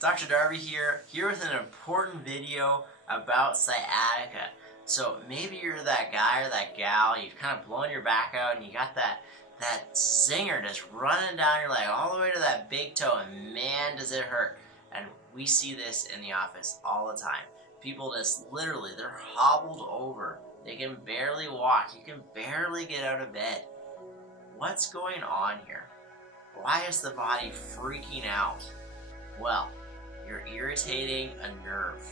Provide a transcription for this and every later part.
Dr. Darby here with an important video about sciatica. So maybe you're that guy or that gal, you've kind of blown your back out and you got that zinger just running down your leg all the way to that big toe, and man does it hurt. And we see this in the office all the time. People just literally, they're hobbled over. They can barely walk. You can barely get out of bed. What's going on here? Why is the body freaking out? Well, you're irritating a nerve,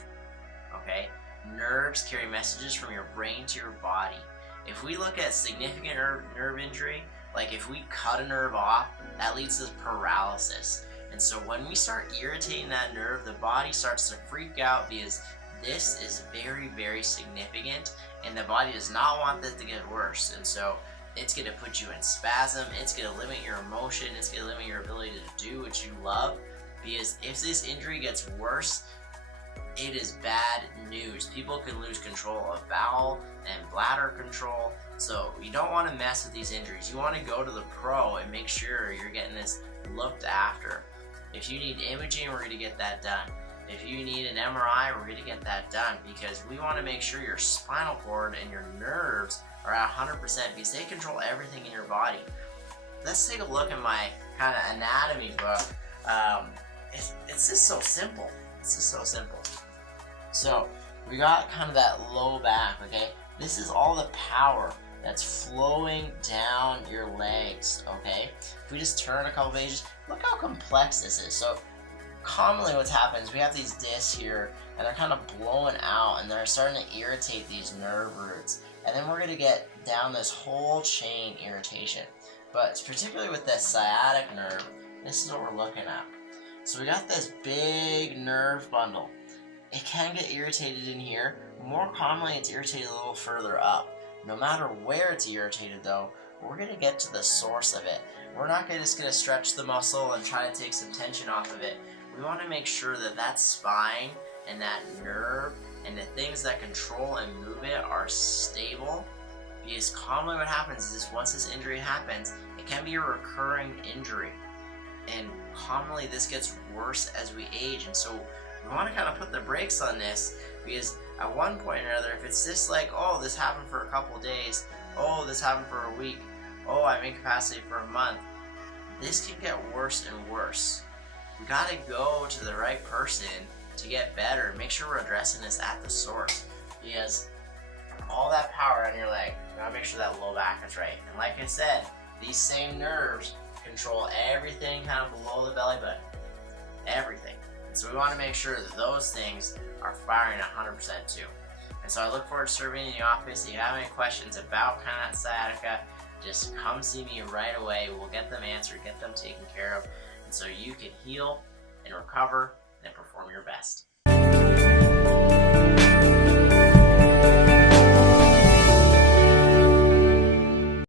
okay? Nerves carry messages from your brain to your body. If we look at significant nerve injury, like if we cut a nerve off, that leads to paralysis. And so when we start irritating that nerve, the body starts to freak out because this is very, very significant, and the body does not want this to get worse. And so it's going to put you in spasm, it's going to limit your emotion, it's going to limit your ability to do what you love. Because if this injury gets worse, it is bad news. People can lose control of bowel and bladder control. So you don't want to mess with these injuries. You want to go to the pro and make sure you're getting this looked after. If you need imaging, we're going to get that done. If you need an MRI, we're going to get that done, because we want to make sure your spinal cord and your nerves are at 100% because they control everything in your body. Let's take a look at my kind of anatomy book. It's just so simple. It's just so simple. So we got kind of that low back, okay? This is all the power that's flowing down your legs, okay? If we just turn a couple pages, look how complex this is. So commonly what's happened is we have these discs here and they're kind of blowing out and they're starting to irritate these nerve roots. And then we're going to get down this whole chain irritation. But particularly with the sciatic nerve, this is what we're looking at. So we got this big nerve bundle. It can get irritated in here. More commonly, it's irritated a little further up. No matter where it's irritated though, we're going to get to the source of it. We're not just going to stretch the muscle and try to take some tension off of it. We want to make sure that that spine and that nerve and the things that control and move it are stable. Because commonly what happens is once this injury happens, it can be a recurring injury. And commonly this gets worse as we age, and so we want to kind of put the brakes on this, because at one point or another, if it's just like, oh, this happened for a couple days, oh, this happened for a week, oh, I'm incapacitated for a month, this can get worse and worse. We got to go to the right person to get better. Make sure we're addressing this at the source, because all that power on your leg, we got to make sure that low back is right. And like I said, these same nerves control everything kind of below the belly button. Everything. And so we want to make sure that those things are firing 100% too. And so I look forward to serving in the office. If you have any questions about kind of sciatica, just come see me right away. We'll get them answered, get them taken care of, and so you can heal and recover and perform your best.